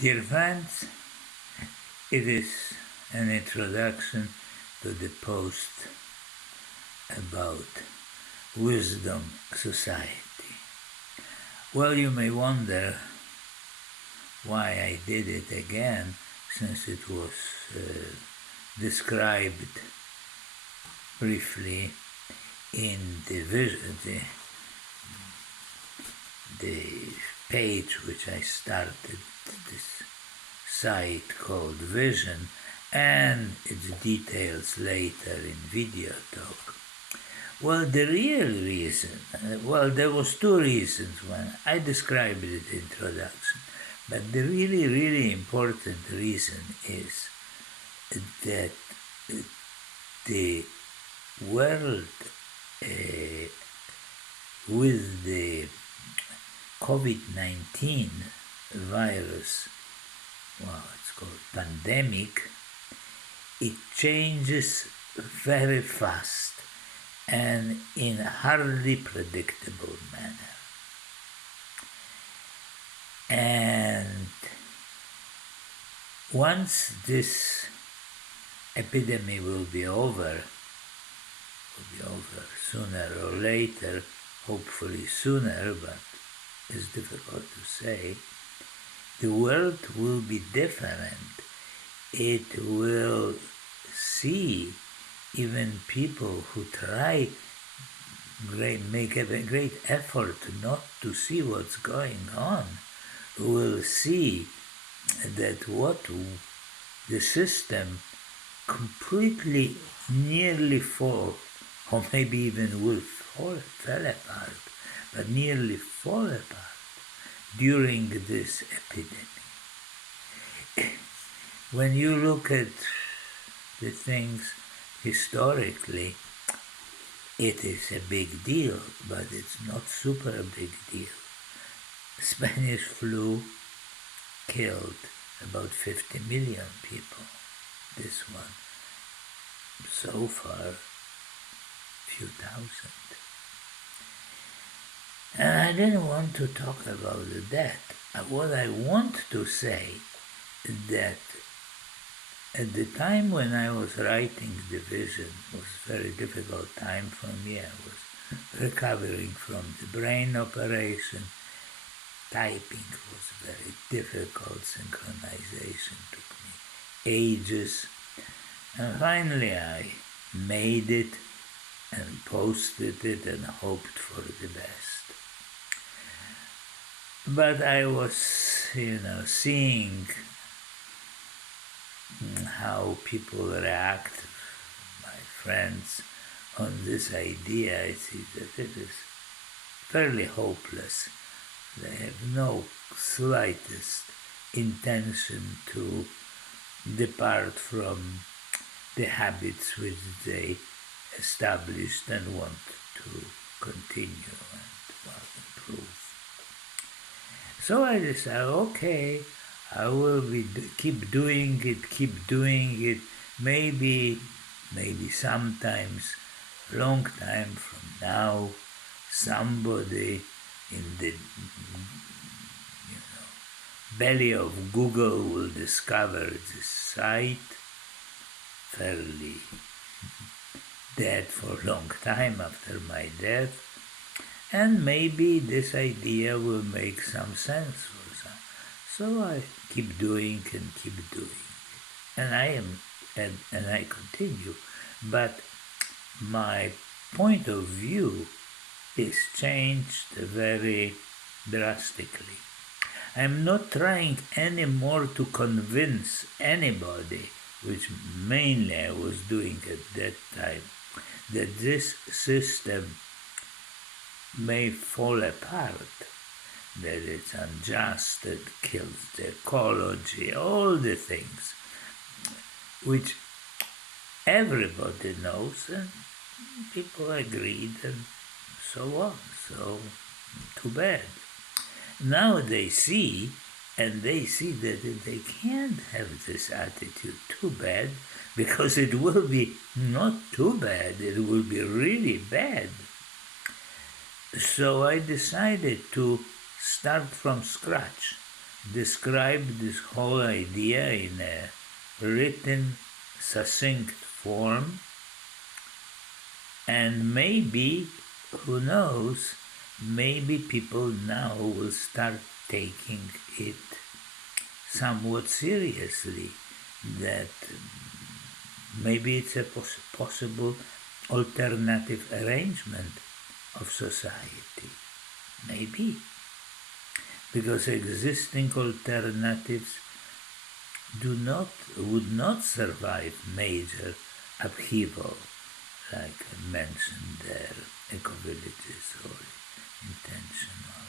Dear friends, it is an introduction to the post about Wisdom Society. Well, you may wonder why I did it again, since it was described briefly in the page which I started, this site called Vision, and its details later in Video Talk. Well, the real reason, there was two reasons when I described it in introduction, but the really important reason is that the world with the COVID-19 virus, it's called pandemic, it changes very fast and in a hardly predictable manner. And once this epidemic will be over sooner or later, hopefully sooner, but it's difficult to say, the world will be different. It will see even people who make a great effort not to see what's going on, will see that what the system completely nearly fall, or maybe even will fell apart, but nearly fall apart during this epidemic. When you look at the things historically, it is a big deal, but it's not super big deal. Spanish flu killed about 50 million people. This one, so far, few thousand. And I didn't want to talk about that. What I want to say is that at the time when I was writing The Vision, it was a very difficult time for me. I was recovering from the brain operation. Typing was very difficult. Synchronization took me ages. And finally I made it and posted it and hoped for the best. But I was, seeing how people react, my friends, on this idea. I see that it is fairly hopeless. They have no slightest intention to depart from the habits which they established and want to continue and improve. So I decided, okay, I will keep doing it. Maybe sometimes, long time from now, somebody in the belly of Google will discover this site, fairly dead for a long time after my death, and maybe this idea will make some sense for some. So I keep doing it. And I continue. But my point of view is changed very drastically. I'm not trying anymore to convince anybody, which mainly I was doing at that time, that this system may fall apart, that it's unjust, that kills the ecology, all the things which everybody knows and people agreed and so on. So, too bad. Now they see that they can't have this attitude, too bad, because it will be not too bad, it will be really bad. So I decided to start from scratch. describe this whole idea in a written, succinct form, and maybe, who knows, maybe people now will start taking it somewhat seriously, that maybe it's a possible alternative arrangement of society. Maybe. Because existing alternatives would not survive major upheaval, like I mentioned there, eco-villages or intentional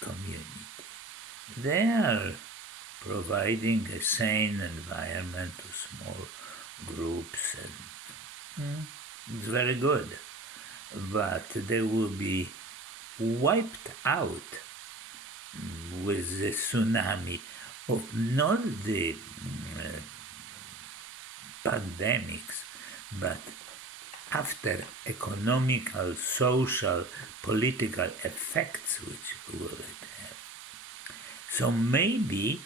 community. They are providing a sane environment to small groups, and it's very good. But they will be wiped out with the tsunami of not the pandemics, but after economical, social, political effects which will it have. So maybe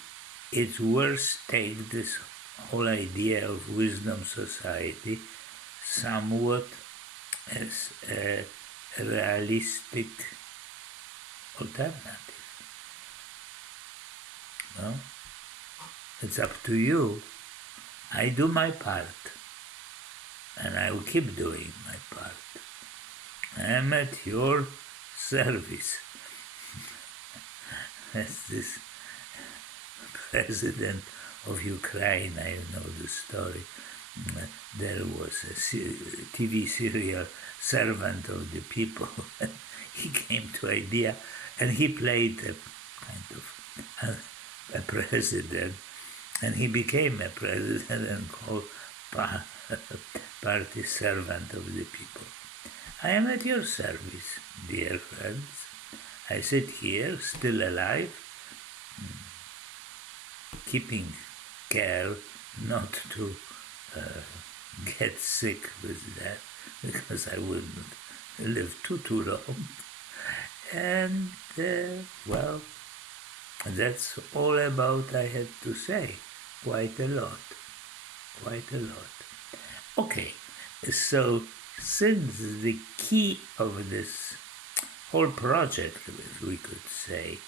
it's worth take this whole idea of wisdom society somewhat as a realistic alternative. Well, it's up to you. I do my part, and I will keep doing my part. I am at your service. As this president of Ukraine, I know the story. There was a TV serial, Servant of the People. He came to idea, and he played a kind of a president, and he became a president and called party Servant of the People. I am at your service, dear friends. I sit here, still alive, keeping care not to get sick with that, because I wouldn't live too long. And, well, that's all about I had to say. Quite a lot. Okay, so since the key of this whole project, as we could say,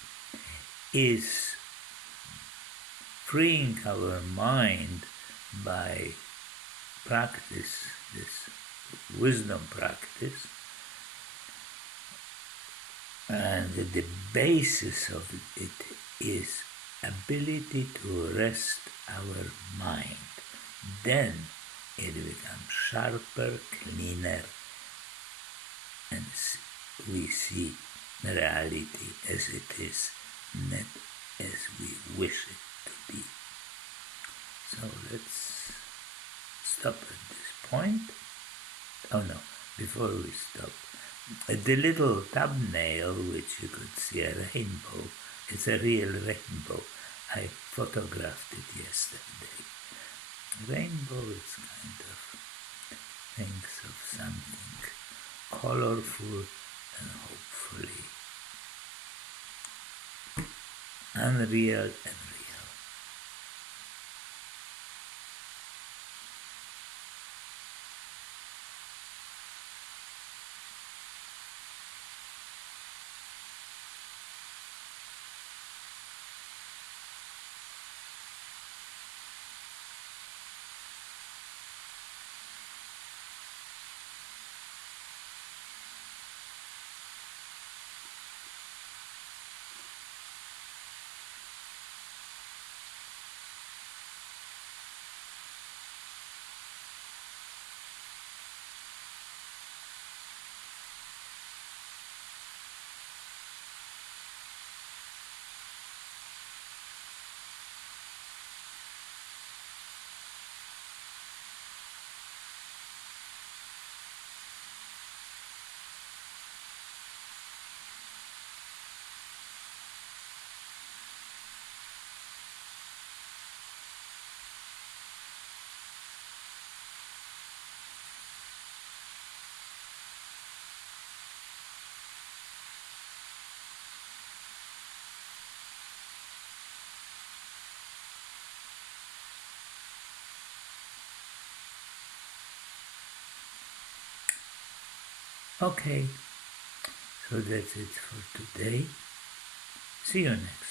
is freeing our mind by practice, this wisdom practice, and the basis of it is ability to rest our mind. Then it becomes sharper, cleaner, and we see reality as it is, not as we wish it to be. So let's stop at this point. Oh no, before we stop, the little thumbnail, which you could see a rainbow, it's a real rainbow. I photographed it yesterday. Rainbow is kind of thinks of something colorful and hopefully unreal and real. Okay, so that's it for today. See you next.